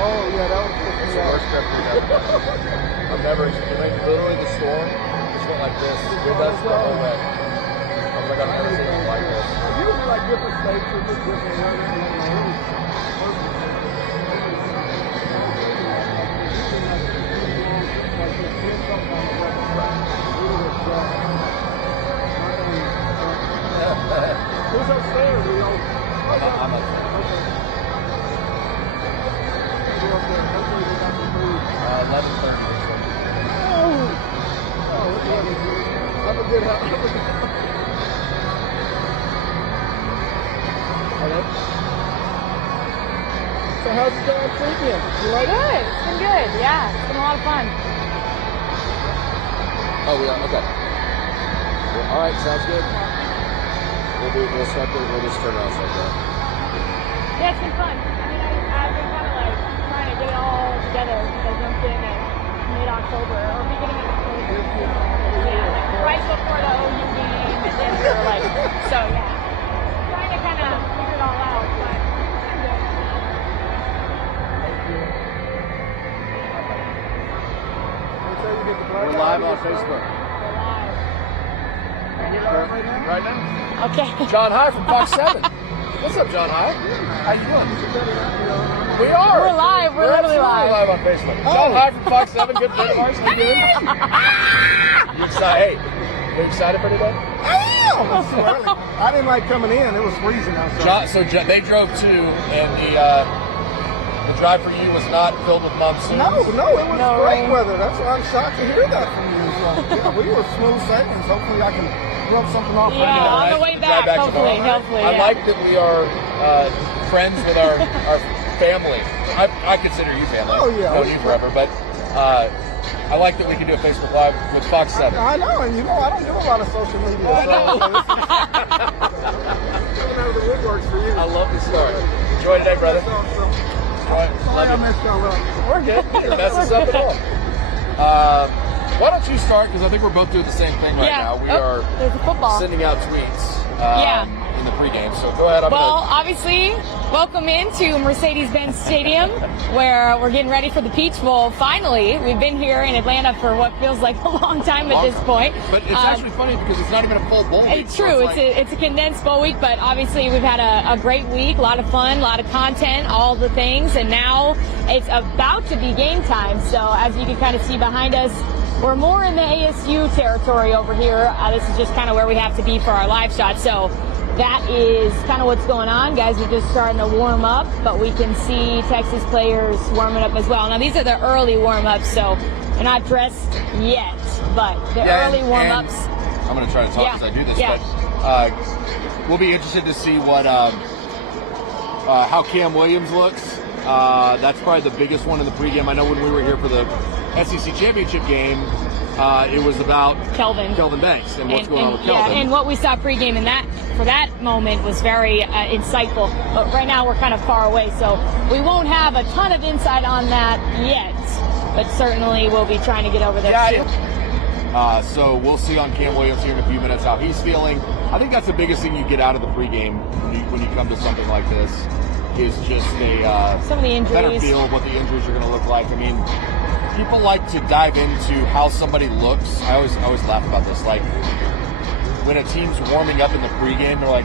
Oh, yeah, that was It's the worst trip we've ever done. I've never experienced literally the storm just went like this with us the whole way. I was like, I've never seen it like this. Usually like different states or just different weather. Who's upstairs? I'm upstairs. 11:30 or something. Have a good house. So how's it going Pregame? You like it? Good. It's been good. Yeah, it's been a lot of fun. Oh, we are? Okay. Well, all right, sounds good. We'll just turn around like that. Yeah, it's been fun. I mean, I've been kind of like trying to get it all together because I jumped in at mid-October or beginning of October. Yeah, like right before the OU game, and then we were like, so yeah, trying to kind of figure it all out, but I'm good. We're live on Facebook. Right now? Okay. John High from Fox 7. What's up, John High? How you doing? We are. We're live. We're literally live. On Facebook. John High from Fox 7. Good friend of ours. How you doing? You excited? Hey, you excited for today? I am! It's too early. I didn't like coming in. It was freezing outside. They drove too, and the drive for you was not filled with monsoons. No, it was great weather. That's why I'm shocked to hear that from you. So, yeah, we were smooth sailings. Hopefully I can rub something off. Yeah, on the way back, hopefully. I like that we are friends with our family. I consider you family. Oh, yeah. I've known you forever, but I like that we can do a Facebook Live with Fox 7. I know, and I don't do a lot of social media. I know. The woodworks for you. I love the story. Enjoy today, brother. Sorry I messed y'all up. We're good. You didn't mess us up at all. Why don't you start? Because I think we're both doing the same thing right now. We are there's a football. sending out tweets in the pregame. So go ahead. Obviously, welcome into Mercedes-Benz Stadium, where we're getting ready for the Peach Bowl. Finally, we've been here in Atlanta for what feels like a long time at this point. But it's actually funny because it's not even a full bowl week. It's true. It's a condensed bowl week, but obviously we've had a great week, a lot of fun, a lot of content, all the things, and now it's about to be game time. So as you can kind of see behind us, we're more in the ASU territory over here. This is just kind of where we have to be for our live shot. So that is kind of what's going on. Guys are just starting to warm up, but we can see Texas players warming up as well. Now, these are the early warm-ups, so they're not dressed yet, but the early warm-ups. I'm going to try to talk as I do this, but we'll be interested to see what how Cam Williams looks. That's probably the biggest one in the pregame. I know when we were here for the SEC championship game, it was about Kelvin Banks and what's going on with Kelvin. Yeah, and what we saw pregame for that moment was very insightful. But right now we're kind of far away, so we won't have a ton of insight on that yet. But certainly we'll be trying to get over there soon. So we'll see on Cam Williams here in a few minutes how he's feeling. I think that's the biggest thing you get out of the pregame when you come to something like this is just some of the injuries. Better feel of what the injuries are going to look like. I mean, people like to dive into how somebody looks. I always laugh about this. Like when a team's warming up in the pregame, they're like,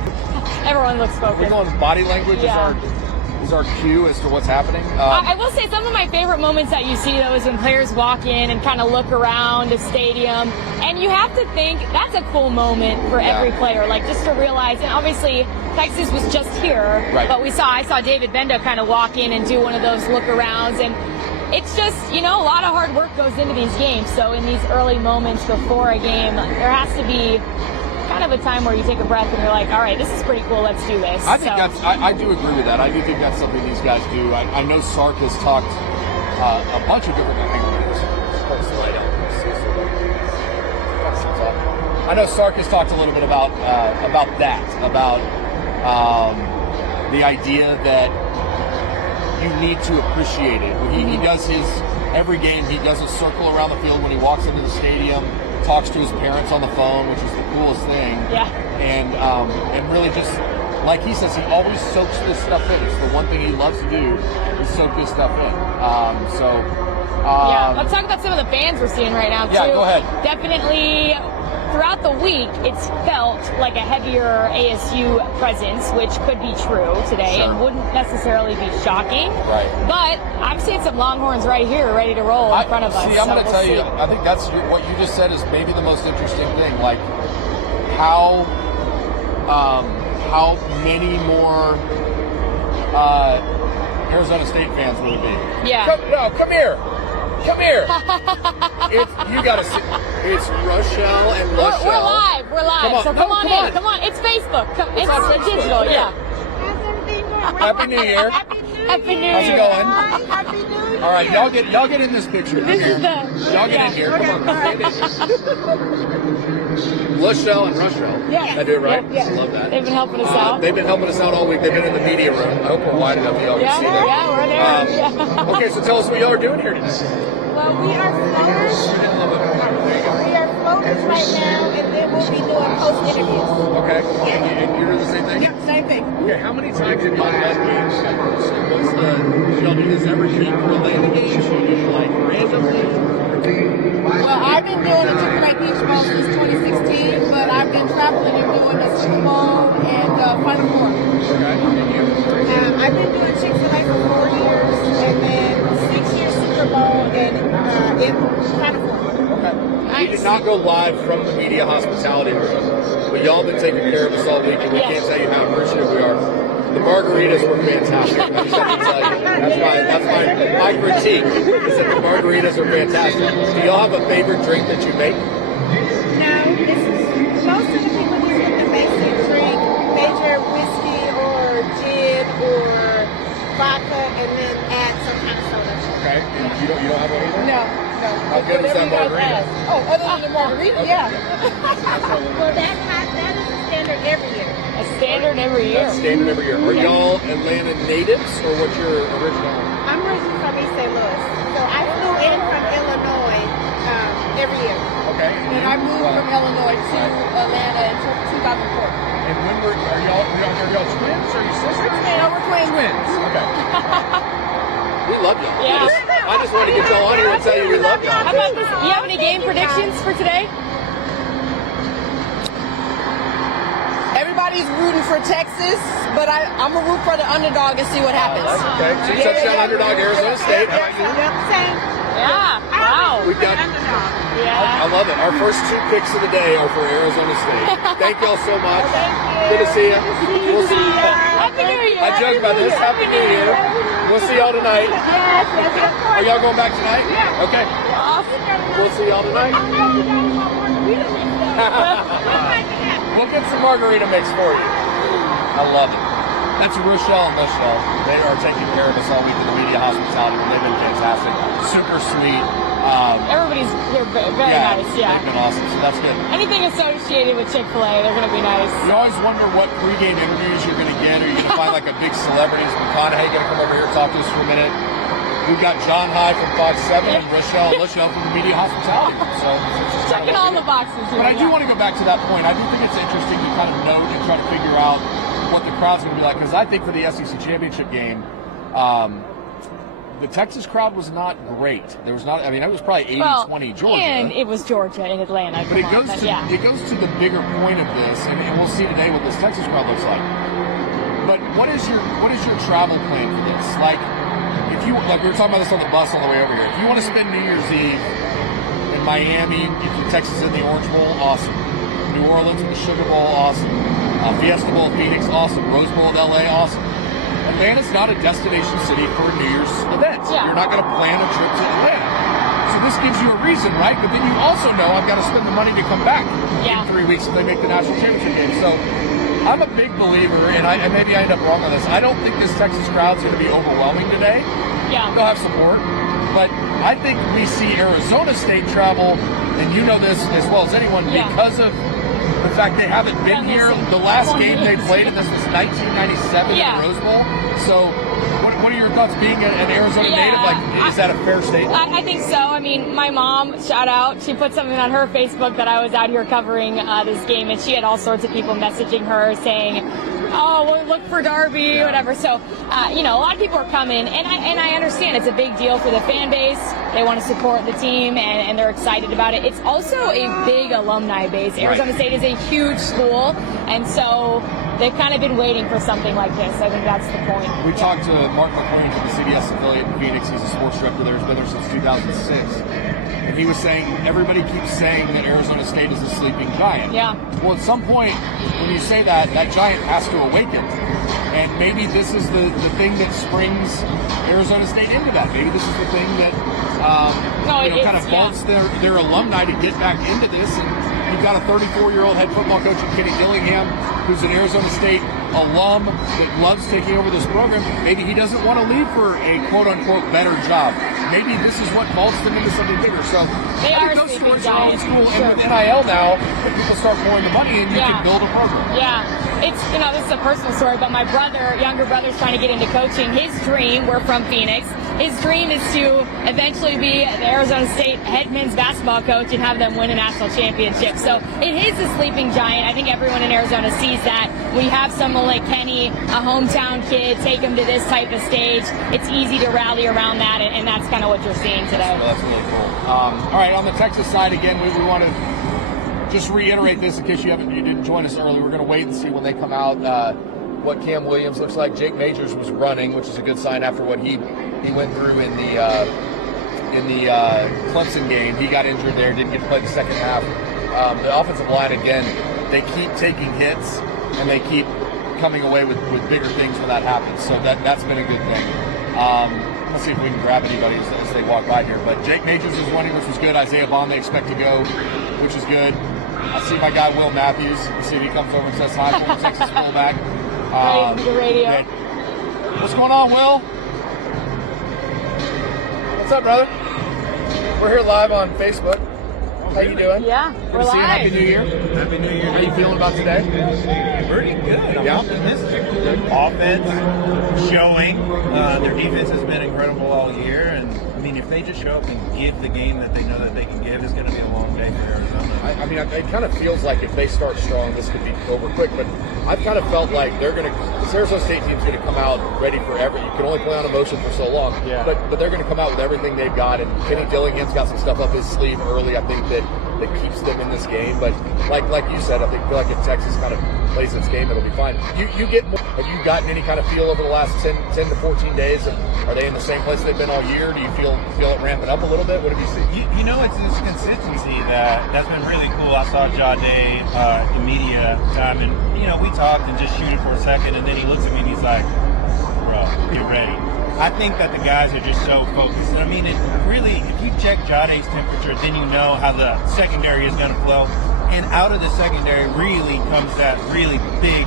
everyone looks focused. We're going body language is our cue as to what's happening. I will say some of my favorite moments that you see though is when players walk in and kind of look around the stadium, and you have to think that's a cool moment for every player. Like just to realize, and obviously Texas was just here, but I saw David Benda kind of walk in and do one of those look arounds, and it's just, a lot of hard work goes into these games. So in these early moments before a game, there has to be kind of a time where you take a breath and you're like, all right, this is pretty cool, let's do this. I think I do agree with that. I do think that's something these guys do. I know Sark has talked a bunch of different things. I know Sark has talked a little bit about that, about the idea that you need to appreciate it. He does every game, he does a circle around the field when he walks into the stadium, talks to his parents on the phone, which is the coolest thing. Yeah. And really just like he says, he always soaks this stuff in. It's the one thing he loves to do is soak this stuff in. Yeah, let's talk about some of the fans we're seeing right now, too. Yeah, go ahead. Definitely, throughout the week, it's felt like a heavier ASU presence, which could be true today and wouldn't necessarily be shocking. Right. But I'm seeing some Longhorns right here ready to roll in front of us. See, I'm going to tell you, I think that's what you just said is maybe the most interesting thing. Like, how many more Arizona State fans will it be? Yeah. Come here. Come here. You got to see. It's Rochelle and Rochelle. We're live. We're live. Come on. So come on in. Come on. It's Facebook. It's digital. Yeah. Happy New Year. Happy New Year. How's it going? Happy New Year. All right, y'all get in this picture. This is the. Y'all get in here. Come on. Rochelle and Rochelle. Yeah. I do it right? Yeah. I love that. They've been helping us out. They've been helping us out all week. They've been in the media room. I hope we're wide enough for y'all to see them. Yeah, we're there. Okay, so tell us what y'all are doing here today. Well, we are floaters. We are floaters right now, and then we'll be doing post interviews. Okay. And you're doing the same thing? Yep, same thing. Okay, how many times have y'all done games? What's the, y'all do this every week for a landing game? Should you do like randomly? Well, I've been doing the Chick-fil-A Beach Bowl since 2016, but I've been traveling and doing the Super Bowl and Final Four. Okay. I've been doing Chick-fil-A for 4 years, and then 6 years Super Bowl and in Final Four. We did not go live from the media hospitality room, but y'all been taking care of us all week, and we can't tell you how appreciative we are. The margaritas were fantastic. I just have to tell you. That's my critique, is that the margaritas are fantastic. Do y'all have a favorite drink that you make? No, this is most of the people here get the basic drink, major whiskey or gin or vodka, and then add some kind of soda. Okay. You don't have one either? No. How good is that margarita? Oh, other than the margarita, Okay. yeah. Well, that is a standard every year. A standard every year. That's standard every year. Are y'all Atlanta natives, or what's your original? I'm originally from East St. Louis, so I flew in from Illinois every year. Okay. And I moved from Illinois to Atlanta in 2004. And when are y'all twins or your sisters? No, we're twins. Twins. Okay. We love y'all. Yeah. I just want to get y'all on here and tell you we love y'all. How about this? Do you have any game predictions for today? Everybody's rooting for Texas, but I'm going to root for the underdog and see what happens. Okay. So touchdown underdog Arizona State. How about you? Same. Yeah. Wow. We've got. Yeah. I love it. Our first 2 picks of the day are for Arizona State. Thank y'all so much. Good to see you. We'll see you. Happy New Year. I joked about this. Happy New Year. We'll see y'all tonight. Yes. Are y'all going back tonight? Yeah. Okay. We'll see y'all tonight. We'll get some margarita mix for you. I love it. That's Rochelle and Michelle. They are taking care of us all week in the media hospitality. They've been fantastic. Super sweet. Everybody's here very nice. Yeah. They've been awesome. So that's good. Anything associated with Chick-fil-A, they're going to be nice. You always wonder what pregame interviews you're going to get. Are you going to find like a big celebrity? Is McConaughey going to come over here and talk to us for a minute? We've got John Hyde from Fox 7 and Rochelle from the media hospitality. So it's just Checking all the boxes here. But I do want to go back to that point. I do think it's interesting to kind of note and try to figure out what the crowd's going to be like. Because I think for the SEC championship game, the Texas crowd was not great. There was not. I mean, it was probably 80-20 Georgia. And it was Georgia in Atlanta. But it goes to the bigger point of this, and we'll see today what this Texas crowd looks like. But what is your travel plan for this? Like, if you we were talking about this on the bus on the way over here. If you want to spend New Year's Eve in Miami, Texas in the Orange Bowl, awesome. New Orleans in the Sugar Bowl, awesome. Fiesta Bowl, Phoenix, awesome. Rose Bowl in LA, awesome. Atlanta's not a destination city for New Year's events. Yeah. You're not going to plan a trip to Atlanta. So this gives you a reason, right? But then you also know I've got to spend the money to come back in 3 weeks if they make the national championship game. So I'm a big believer, and maybe I end up wrong on this. I don't think this Texas crowd's going to be overwhelming today. Yeah. They'll have support. But I think we see Arizona State travel, and you know this as well as anyone, because of the fact they haven't been here. The last game they played in this was 1997 in the Rose Bowl. So what are your thoughts being an Arizona native? Like, is that a fair statement? I think so. I mean, my mom, shout out, she put something on her Facebook that I was out here covering this game, and she had all sorts of people messaging her saying, oh, well, look for Darby, whatever. So, you know, a lot of people are coming, and I understand it's a big deal for the fan base. They want to support the team, and they're excited about it. It's also a big alumni base. Arizona State is a huge school, and so they've kind of been waiting for something like this. I think that's the point. We talked to Mark McQueen from the CBS affiliate in Phoenix. He's a sports director there. He's been there since 2006. And he was saying, everybody keeps saying that Arizona State is a sleeping giant. Yeah. Well, at some point, when you say that, that giant has to awaken. And maybe this is the thing that springs Arizona State into that. Maybe this is the thing that kind of vaults their alumni to get back into this. And you've got a 34-year-old head football coach in Kenny Dillingham, who's an Arizona State alum that loves taking over this program. Maybe he doesn't want to leave for a quote-unquote better job. Maybe this is what vaults them into something bigger. So they I think those stories are always cool. And with NIL now, people start pouring the money in, you can build a program. Yeah. It's, you know, this is a personal story, but my younger brother's trying to get into coaching. His dream, we're from Phoenix, his dream is to eventually be the Arizona State head men's basketball coach and have them win a national championship. So it is a sleeping giant. I think everyone in Arizona sees that. We have someone like Kenny, a hometown kid, take him to this type of stage. It's easy to rally around that, and that's kind of what you're seeing today. Well, that's really cool. All right, on the Texas side, again, we want to just reiterate this in case you didn't join us early. We're going to wait and see when they come out what Cam Williams looks like. Jake Majors was running, which is a good sign after what he went through in the Clemson game. He got injured there, didn't get to play the second half. The offensive line, again, they keep taking hits and they keep coming away with bigger things when that happens. So that's been a good thing. Let's see if we can grab anybody as they walk by here. But Jake Majors is running, which was good. Isaiah Bond they expect to go, which is good. I see my guy Will Matthews. Let's see if he comes over and says hi. Former Texas fullback. The radio. Yeah. What's going on, Will? What's up, brother? We're here live on Facebook. How you doing? Yeah, we're live. Happy New Year. Happy New Year. How you feeling about today? Pretty good. I'm optimistic. Offense showing. Their defense has been incredible all year, and I mean, if they just show up and give the game that they know that they can give, it's going to be a long day for Arizona. I mean, it kind of feels like if they start strong, this could be over quick. But I've kind of felt like this Arizona State team's going to come out ready for You can only play on emotion for so long. Yeah. But they're going to come out with everything they've got. And Kenny Dillingham's got some stuff up his sleeve early, I think, that keeps them in this game. But like you said, I feel like if Texas kind of plays its game, it'll be fine. You get more. Have you gotten any kind of feel over the last 10 to 14 days? Are they in the same place they've been all year? Do you feel it ramping up a little bit? What have you seen? You know, it's this consistency that's been really cool. I saw Jade in media time, and you know, we talked and just shoot it for a second, and then he looks at me and he's like, "Bro, get ready." I think that the guys are just so focused. I mean, it really, if you check Jade's temperature, then you know how the secondary is going to flow. And out of the secondary really comes that really big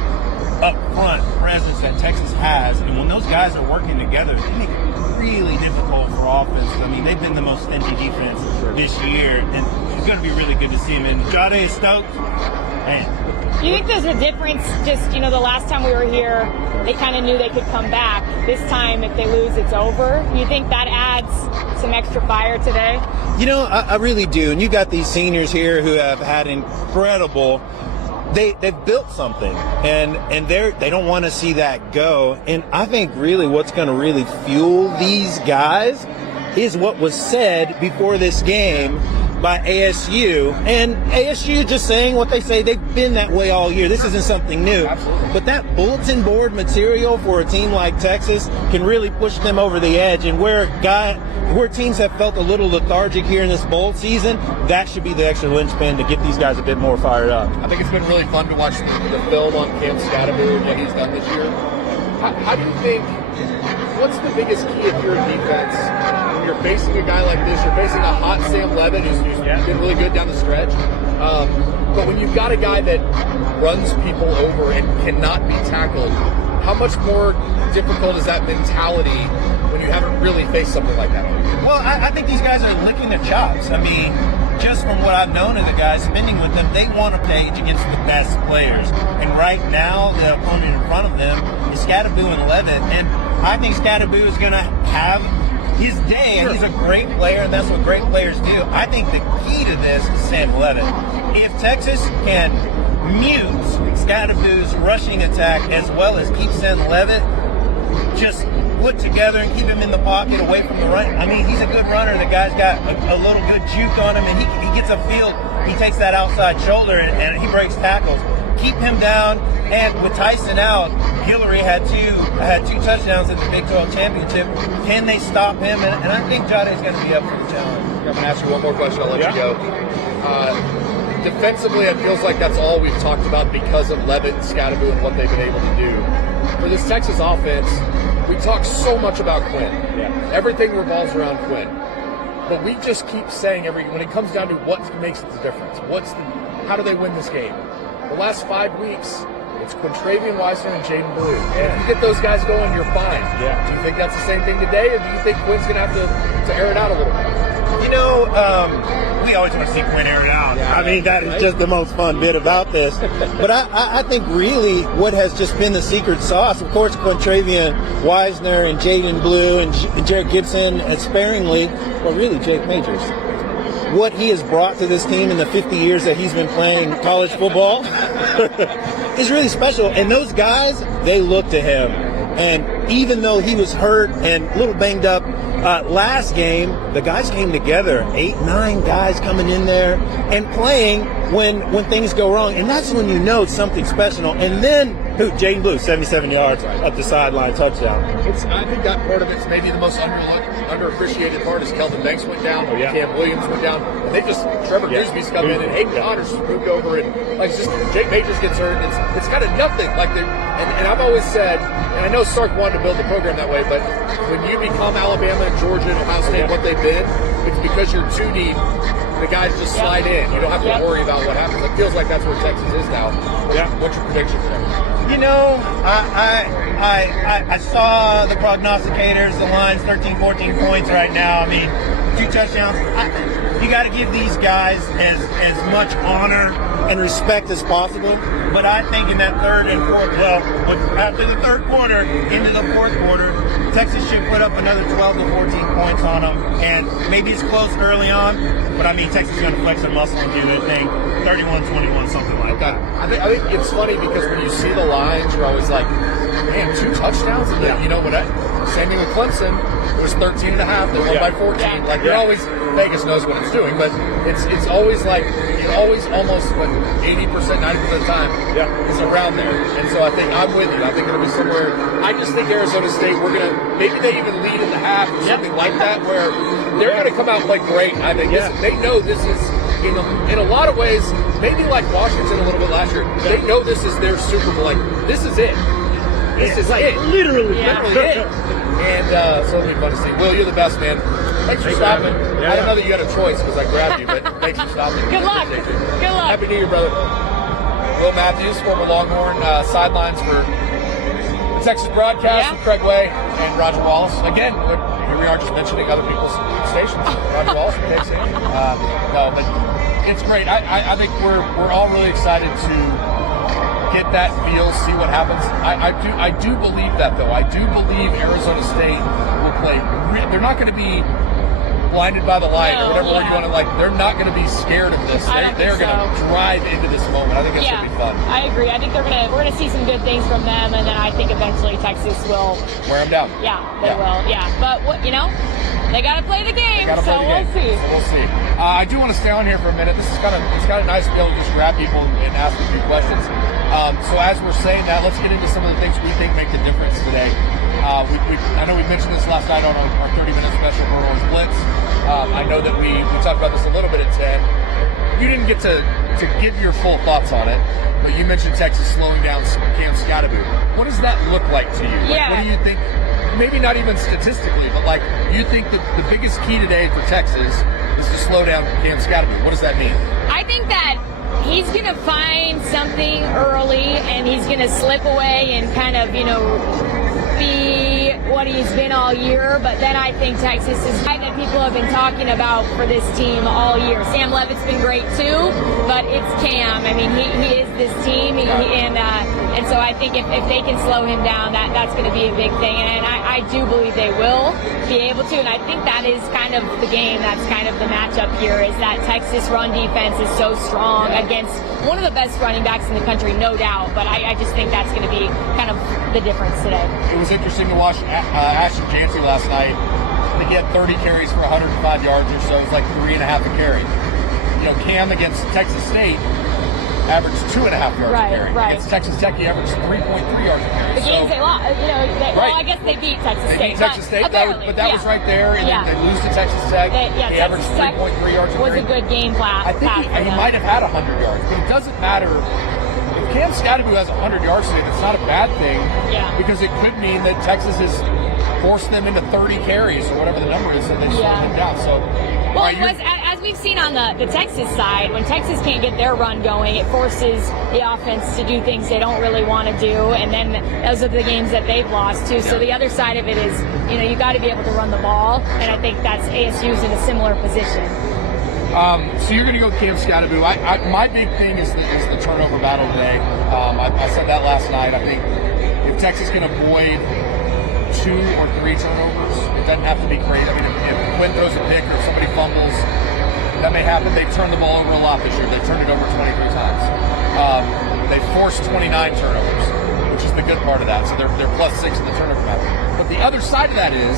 up front presence that Texas has. And when those guys are working together, they make it really difficult for offense. I mean, they've been the most stingy defense this year, and it's going to be really good to see him. And Jade is stoked. Man. Do you think there's a difference, just, you know, the last time we were here, they kind of knew they could come back. This time, if they lose, it's over. Do you think that adds some extra fire today? You know, I really do. And you got these seniors here who have had incredible, they've built something, and they don't want to see that go. And I think really what's going to really fuel these guys is what was said before this game by ASU, and ASU just saying what they say. They've been that way all year. This isn't something new. Absolutely. But that bulletin board material for a team like Texas can really push them over the edge. And where teams have felt a little lethargic here in this bowl season, that should be the extra linchpin to get these guys a bit more fired up. I think it's been really fun to watch the film on Cam Scatterby and what he's done this year. How do you think, what's the biggest key if you're in defense? When you're facing a guy like this, you're facing a hot Sam Levitt who's been really good down the stretch. But when you've got a guy that runs people over and cannot be tackled, how much more difficult is that mentality when you haven't really faced something like that? Well, I think these guys are licking their chops. I mean, just from what I've known of the guys spending with them, they want to page against the best players. And right now, the opponent in front of them is Scatterby and Levitt. And I think Scatterby is going to have his day, and he's a great player, and that's what great players do. I think the key to this is Sam Levitt. If Texas can mutes Scadaboo's rushing attack as well as keeps in Levitt just put together and keep him in the pocket away from the run. I mean, he's a good runner. The guy's got a little good juke on him, and he gets a field. He takes that outside shoulder and he breaks tackles. Keep him down. And with Tyson out, Hillary had two touchdowns at the Big 12 championship. Can they stop him? And I think Jade's going to be up for the challenge. I'm going to ask you one more question. I'll let you go. Defensively, it feels like that's all we've talked about because of Levitt and Scadaboo and what they've been able to do. For this Texas offense, we talk so much about Quinn. Yeah. Everything revolves around Quinn. But we just keep saying when it comes down to what makes the difference, how do they win this game? The last 5 weeks, it's Quintravian Weisner and Jaden Blue. And if you get those guys going, you're fine. Yeah. Do you think that's the same thing today, or do you think Quinn's going to have to air it out a little bit? You know, we always want to see Quinn air it out. Yeah, I mean, that is just the most fun bit about this. But I think really what has just been the secret sauce, of course, Quintravian Weisner and Jaden Blue and Jared Gibson sparingly, well, really Jake Majors. What he has brought to this team in the 50 years that he's been playing college football is really special. And those guys, they look to him. And even though he was hurt and a little banged up last game, the guys came together. 8, 9 guys coming in there and playing when things go wrong. And that's when you know something's special. And then, Jaden Blue, 77 yards up the sideline, touchdown. I think that part of it's maybe the most underappreciated part is Kelvin Banks went down, Cam Williams went down, and they just, Trevor Goosby's come in, and Hayden Connors moved over, and like just Jake Majors gets hurt. It's kind of nothing. Like and I've always said, and I know Sark wanted to build the program that way, but when you become Alabama and Georgia and Ohio State, what they've been, it's because you're too deep. The guys just slide in. You don't have to worry about what happens. It feels like that's where Texas is now. What's your prediction there? You know, I saw the prognosticators, the line's 13, 14 points right now. I mean, 2 touchdowns. You got to give these guys as much honor and respect as possible. But I think in that third and fourth, after the third quarter, into the fourth quarter, Texas should put up another 12 to 14 points on them. And maybe it's close early on, but I mean, Texas is going to flex their muscle and do their thing. 31-21, something like that. I think it's funny because when you see the lines, you're always like, man, 2 touchdowns? And then, you know, same thing with Clemson. It was 13 and a half. They won by 14. Like, you're always, Vegas knows what it's doing, but it's always like, it always almost, 80%, 90% of the time is around there. And so I think I'm with you. I think it'll be somewhere. I just think Arizona State, maybe they even lead in the half or something like that, where they're going to come out and play great. I think they know this is, in a lot of ways, maybe like Washington a little bit last year, they know this is their Super Bowl. Like, this is it. This is it. Literally it. And so it'll be fun to see. Will, you're the best, man. Thanks for stopping. I don't know that you had a choice because I grabbed you, but thanks for stopping. Good luck. Good luck. Happy New Year, brother. Will Matthews, former Longhorn, sidelines for the Texas broadcast with Craig Way and Roger Wallace. Again, here we are just mentioning other people's stations. Roger Wallace from KC. No, but it's great. I think we're all really excited to get that feel, see what happens. I do believe that, though. I do believe Arizona State will play. They're not going to be blinded by the light or whatever word you want to like. They're not going to be scared of this. They're going to drive into this moment. I think it's going to be fun. I agree. I think we're going to see some good things from them, and then I think eventually Texas will wear them down. Yeah, they will. Yeah, but they got to play the game, so we'll see. We'll see. I do want to stay on here for a minute. It's kind of nice to be able to just grab people and ask a few questions. So as we're saying that, let's get into some of the things we think make the difference today. I know we mentioned this last night on our 30-minute special for Orange Blitz. I know that we talked about this a little bit at 10. You didn't get to give your full thoughts on it, but you mentioned Texas slowing down Cam Scadaboo. What does that look like to you? Like, what do you think? Maybe not even statistically, but like, you think that the biggest key today for Texas is to slow down Cam Scadaboo. What does that mean? I think that he's going to find something early, and he's going to slip away and kind of, be what he's been all year, but then I think Texas is the guy that people have been talking about for this team all year. Sam Levitt's been great too, but it's Cam. I mean, he is this team, and so I think if they can slow him down, that's going to be a big thing, and I do believe they will be able to, and I think that is kind of the game, that's kind of the matchup here, is that Texas run defense is so strong against one of the best running backs in the country, no doubt, but I just think that's going to be kind of the difference today. It was interesting to watch Ashton Jancy last night. I think he had 30 carries for 105 yards or so. It was like 3.5 a carry. You know, Cam against Texas State averaged 2.5 yards a carry. Right. Against Texas Tech, he averaged 3.3 yards a carry. The games they lost, well, I guess they beat Texas State. They beat Texas State, apparently, that was right there, and then they lose to Texas Tech. He averaged 3.3 yards a carry. Was a good game plan. I think he might have had 100 yards, but it doesn't matter. If Cam Scatterby has 100 yards today, that's not a bad thing, because it could mean that Texas has forced them into 30 carries or whatever the number is, and they slow them down. So, well, as we've seen on the Texas side, when Texas can't get their run going, it forces the offense to do things they don't really want to do, and then those are the games that they've lost too. So the other side of it is, you got to be able to run the ball, and I think that's ASU's in a similar position. So you're going to go with Cam Scatterby. My big thing is the turnover battle today. I said that last night. I think if Texas can avoid 2 or 3 turnovers, it doesn't have to be great. I mean, if Quinn throws a pick or if somebody fumbles, that may happen. They've turned the ball over a lot this year. They've turned it over 23 times. They forced 29 turnovers, which is the good part of that. So they're +6 in the turnover battle. But the other side of that is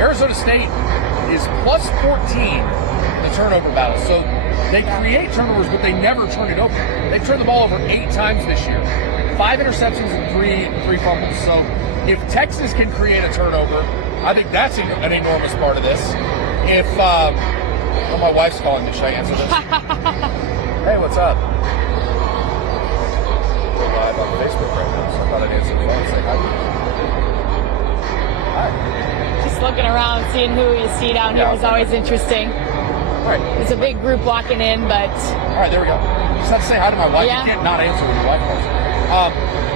Arizona State is +14 in the turnover battle. So they create turnovers, but they never turn it over. They've turned the ball over 8 times this year. 5 interceptions and 3 fumbles. So if Texas can create a turnover, I think that's an enormous part of this. If my wife's calling me. Should I answer this? Hey, what's up? We're live on Facebook right now, so I thought I'd answer the phone and say hi. Hi. Just looking around, seeing who you see down here is always interesting. All right. There's a big group walking in, but... All right, there we go. Just have to say hi to my wife. You can't not answer when your wife calls.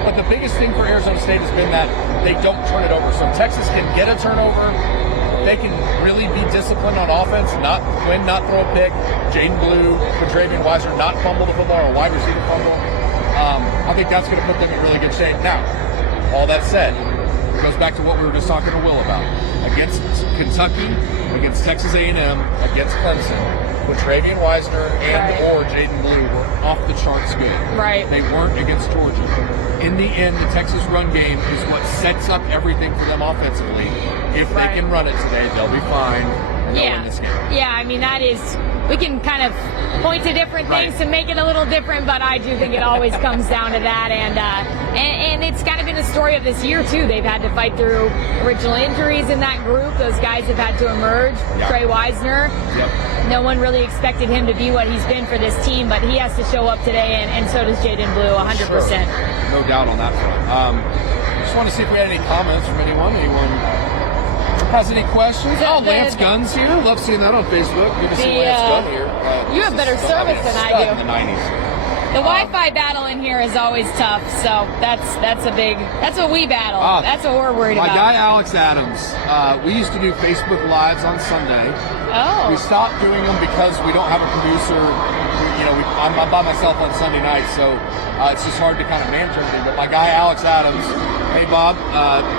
But the biggest thing for Arizona State has been that they don't turn it over. So if Texas can get a turnover, they can really be disciplined on offense, not throw a pick, Jaden Blue, Quadravian Weiser not fumble the football, or a wide receiver fumble. I think that's going to put them in really good shape. Now, all that said, it goes back to what we were just talking to Will about. Against Kentucky, against Texas A&M, against Clemson, Quadravian Weiser or Jaden Blue were off the charts good. Right. They weren't against Georgia. In the end, the Texas run game is what sets up everything for them offensively. If they can run it today, they'll be fine and they'll win this game. Yeah, I mean, that is, we can kind of point to different things to make it a little different, but I do think it always comes down to that. And it's kind of been a story of this year, too. They've had to fight through original injuries in that group. Those guys have had to emerge. Trey Wisner. No one really expected him to be what he's been for this team, but he has to show up today, and so does Jaden Blue, 100%. Sure. No doubt on that front. Just want to see if we had any comments from anyone. Anyone has any questions? Lance Gunn's here. Love seeing that on Facebook. Good to see Lance Gunn here. You have better service than I do. In the 90s. The Wi-Fi battle in here is always tough, so that's what we battle. That's what we're worried about. My guy Alex Adams, we used to do Facebook Lives on Sunday. Oh. We stopped doing them because we don't have a producer. I'm by myself on Sunday night, so it's just hard to kind of manage everything. But my guy Alex Adams, hey Bob,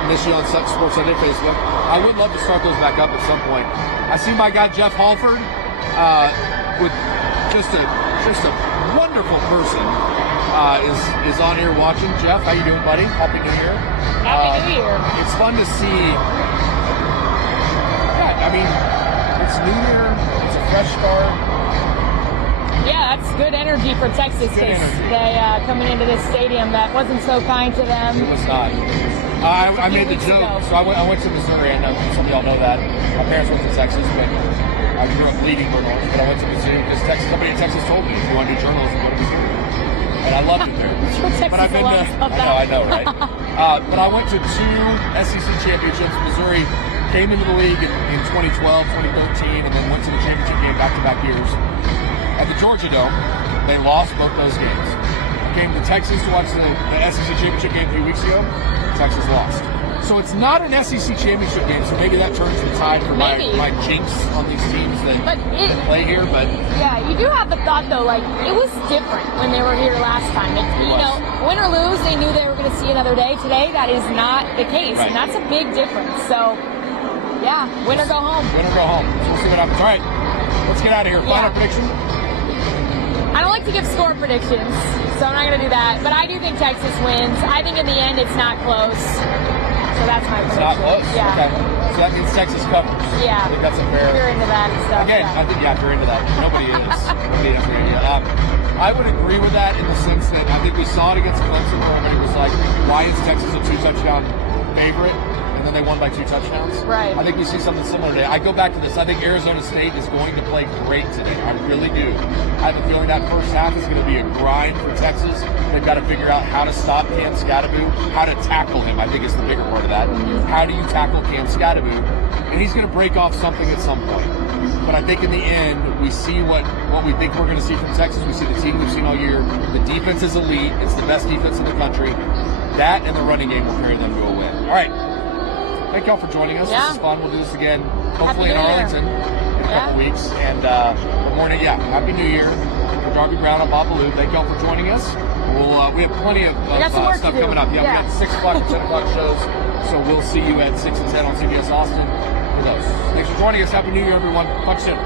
miss you on Sports Sunday Facebook. I would love to start those back up at some point. I see my guy Jeff Halford with just a wonderful person is on here watching. Jeff, how you doing, buddy? Happy New Year. Happy New Year. It's fun to see. Yeah, I mean, it's New Year. It's a fresh start. Yeah, that's good energy for Texas. They coming into this stadium that wasn't so kind to them. It was not. I made the joke. So I went to Missouri, and some of y'all know that. My parents went to Texas, but I grew up bleeding for North. But I went to Missouri because somebody in Texas told me if you want to do journalism, go to Missouri. And I loved it there. But I've been to, I know, right? But I went to 2 SEC championships. Missouri came into the league in 2012, 2013, and then went to the championship game back-to-back years. At the Georgia Dome, they lost both those games. I came to Texas to watch the SEC championship game a few weeks ago. Texas lost. So it's not an SEC championship game, so maybe that turns the tide for my jinx on these teams that play here. But yeah, you do have the thought though, like it was different when they were here last time. You know, win or lose, they knew they were going to see another day. Today, that is not the case, and that's a big difference. So, yeah, win or go home. Win or go home. So we'll see what happens. All right, let's get out of here. Final prediction. I don't like to give score predictions, so I'm not going to do that. But I do think Texas wins. I think in the end, it's not close. So that's my prediction. It's not close? Yeah. Okay. So that means Texas covers. Yeah. I think that's a fair. If you're into that and stuff. Again, I think, if you're into that. Nobody is. Nobody has any idea. I would agree with that in the sense that I think we saw it against Clemson where everybody was like, why is Texas a 2-touchdown favorite? And then they won by 2 touchdowns. Right. I think we see something similar today. I go back to this. I think Arizona State is going to play great today. I really do. I have a feeling that first half is going to be a grind for Texas. They've got to figure out how to stop Cam Scatterbo, how to tackle him. I think is the bigger part of that. How do you tackle Cam Scatterbo? And he's going to break off something at some point. But I think in the end, we see what we think we're going to see from Texas. We see the team we've seen all year. The defense is elite. It's the best defense in the country. That and the running game will carry them to a win. All right. Thank y'all for joining us. This is fun. We'll do this again, hopefully in Arlington in a couple weeks. And good morning. Happy New Year for Darby Brown and Ballou. Thank y'all for joining us. We have plenty of stuff coming up. We got 6 o'clock and 10 o'clock shows. So we'll see you at 6 and 10 on CBS Austin for those. Thanks for joining us. Happy New Year, everyone. Talk soon.